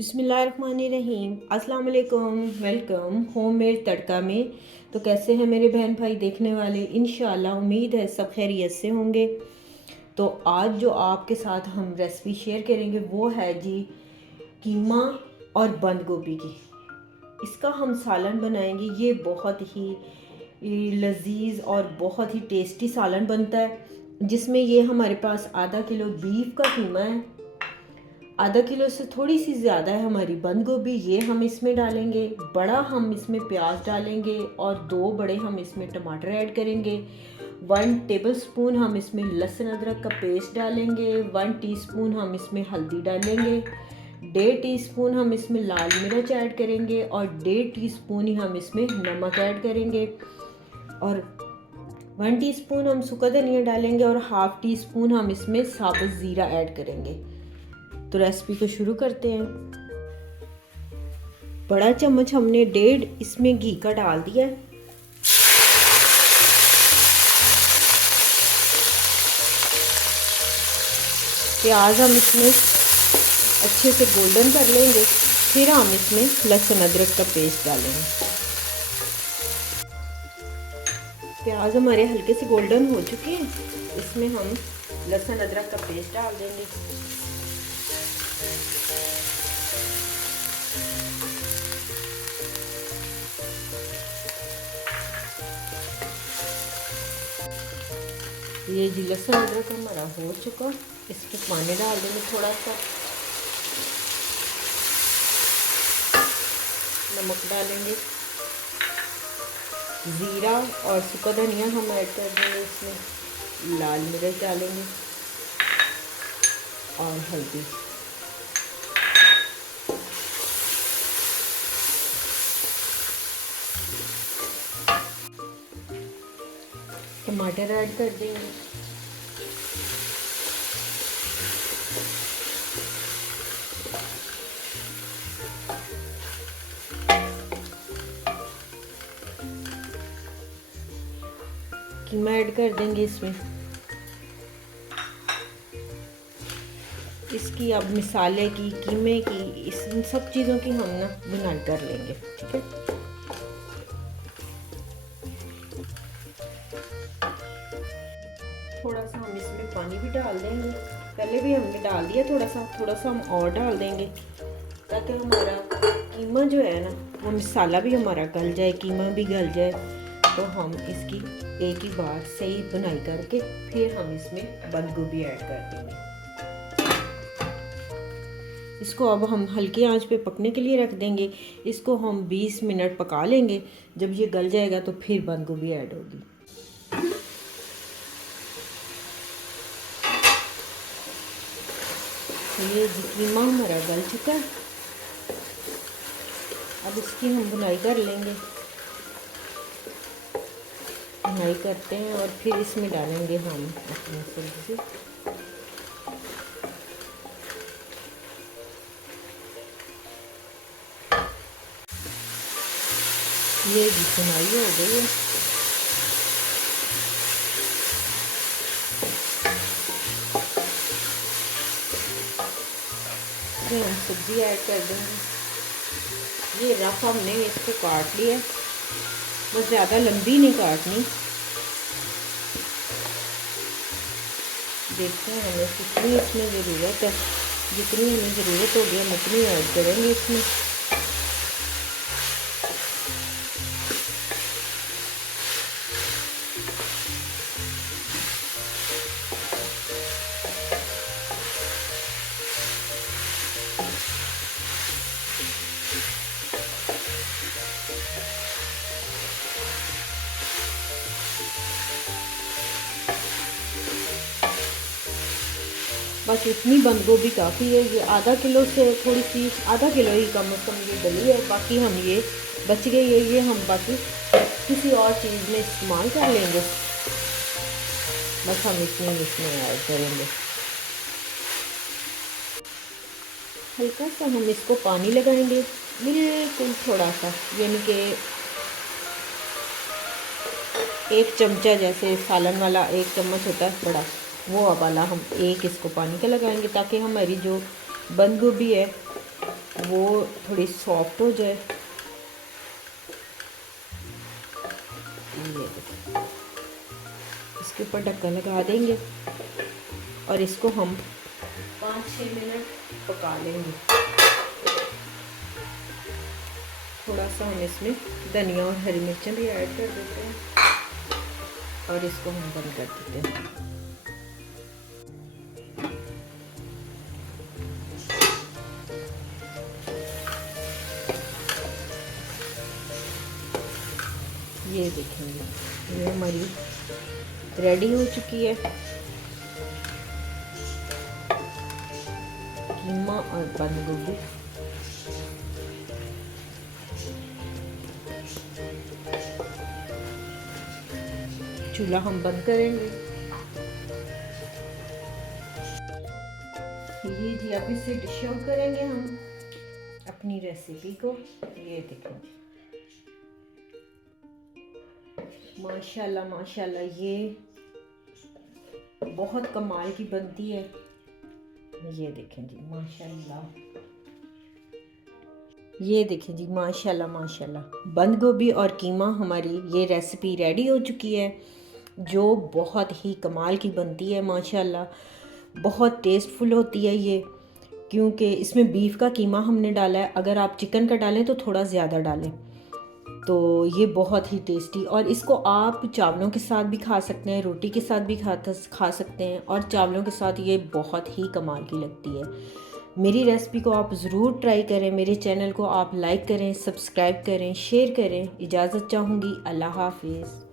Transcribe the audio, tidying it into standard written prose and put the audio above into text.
बिस्मिल्लाहिर्रहमानिर्रहीम। अस्सलाम वालेकुम। वेलकम होममेड तड़का में। तो कैसे हैं मेरे बहन भाई देखने वाले? इंशाल्लाह उम्मीद है सब खैरियत से होंगे। तो आज जो आपके साथ हम रेसिपी शेयर करेंगे वो है जी कीमा और बंद गोभी की। इसका हम सालन बनाएंगे। ये बहुत ही लजीज और बहुत ही टेस्टी सालन बनता है, जिसमें ये हमारे पास आधा किलो बीफ का कीमा है, आधा किलो से थोड़ी सी ज़्यादा है हमारी बंद गोभी, ये हम इसमें डालेंगे। बड़ा हम इसमें प्याज डालेंगे और 2 बड़े हम इसमें टमाटर ऐड करेंगे। 1 टेबलस्पून हम इसमें लहसुन अदरक का पेस्ट डालेंगे। 1 टीस्पून हम इसमें हल्दी डालेंगे। 1.5 टीस्पून हम इसमें लाल मिर्च ऐड करेंगे और 1.5 टीस्पून ही हम इसमें नमक ऐड करेंगे। और 1 टीस्पून हम सूखा धनिया डालेंगे और हाफ टी स्पून हम इसमें साबुत ज़ीरा ऐड करेंगे। तो रेसिपी को शुरू करते हैं। बड़ा चम्मच हमने 1.5 इसमें घी का डाल दिया है। प्याज हम इसमें अच्छे से गोल्डन कर लेंगे, फिर हम इसमें लहसुन अदरक का पेस्ट डालेंगे। प्याज हमारे हल्के से गोल्डन हो चुके हैं, इसमें हम लहसुन अदरक का पेस्ट डाल देंगे। ये जी लहसुन अदरक हमारा हो चुका, इसमें पानी डाल देंगे थोड़ा सा, नमक डालेंगे, ज़ीरा और सूखा धनिया हम ऐड कर देंगे इसमें, लाल मिर्च डालेंगे और हल्दी। टमाटर ऐड कर देंगे। कीमा ऐड कर देंगे इसमें। इसकी अब मिसाले की, कीमे की, इन सब चीज़ों की हम ना बुनाई कर लेंगे, ठीक है। थोड़ा सा हम इसमें पानी भी डाल देंगे, पहले भी हमने डाल दिया थोड़ा सा हम और डाल देंगे, ताकि हमारा कीमा जो है ना वो मसाला भी हमारा गल जाए, कीमा भी गल जाए। तो हम इसकी एक ही बार सही बुनाई करके फिर हम इसमें बंद गोभी ऐड कर देंगे। इसको अब हम हल्की आंच पे पकने के लिए रख देंगे। इसको हम 20 मिनट पका लेंगे। जब ये गल जाएगा तो फिर बंद गोभी ऐड होगी। ये कीमा हमारा गल चुका है, अब इसकी हम बुनाई कर लेंगे। बुनाई करते हैं और फिर इसमें डालेंगे हम अपनी सब्जी। ये भी बुनाई हो गई है। फिर हम सब्जी ऐड कर देंगे। ये रफ हमने इसको काट लिया, बस ज़्यादा लंबी नहीं काटनी। देखते हैं हमें कितनी इसमें ज़रूरत है, जितनी हमें ज़रूरत होगी हम उतनी ऐड करेंगे इसमें। बस इतनी बंद गोभी काफ़ी है। ये आधा किलो से थोड़ी सी, आधा किलो ही कम से कम ये डली है। बाकी हम ये बच गई है, ये हम बाकी किसी और चीज़ में इस्तेमाल कर लेंगे। बस हम इतनी इसमें ऐड करेंगे। हल्का सा हम इसको पानी लगाएंगे, बिल्कुल थोड़ा सा, यानी कि 1 चमचा, जैसे सालन वाला 1 चम्मच होता है बड़ा, वो वाला हम एक इसको पानी का लगाएंगे, ताकि हमारी जो बंद गोभी है वो थोड़ी सॉफ्ट हो जाए। ये देखिए, इसके ऊपर ढक्कन लगा देंगे और इसको हम 5-6 मिनट पका लेंगे। थोड़ा सा हम इसमें धनिया और हरी मिर्चें भी ऐड कर देते हैं और इसको हम बंद कर देते हैं। ये देखेंगे, ये हमारी रेडी हो चुकी है कीमा और बंद गोभी। चूल्हा हम बंद करेंगे। ये जी अब इसे डिश आउट करेंगे हम अपनी रेसिपी को। ये देखें माशाल्लाह माशाल्लाह, ये बहुत कमाल की बनती है। ये देखें जी माशाल्लाह, ये देखें जी माशाल्लाह माशाल्लाह, बंद गोभी और कीमा हमारी ये रेसिपी रेडी हो चुकी है, जो बहुत ही कमाल की बनती है माशाल्लाह। बहुत टेस्टफुल होती है ये, क्योंकि इसमें बीफ का कीमा हमने डाला है। अगर आप चिकन का डालें तो थोड़ा ज़्यादा डालें। तो ये बहुत ही टेस्टी, और इसको आप चावलों के साथ भी खा सकते हैं, रोटी के साथ भी खा सकते हैं, और चावलों के साथ ये बहुत ही कमाल की लगती है। मेरी रेसिपी को आप ज़रूर ट्राई करें। मेरे चैनल को आप लाइक करें, सब्सक्राइब करें, शेयर करें। इजाज़त चाहूँगी। अल्लाह हाफिज़।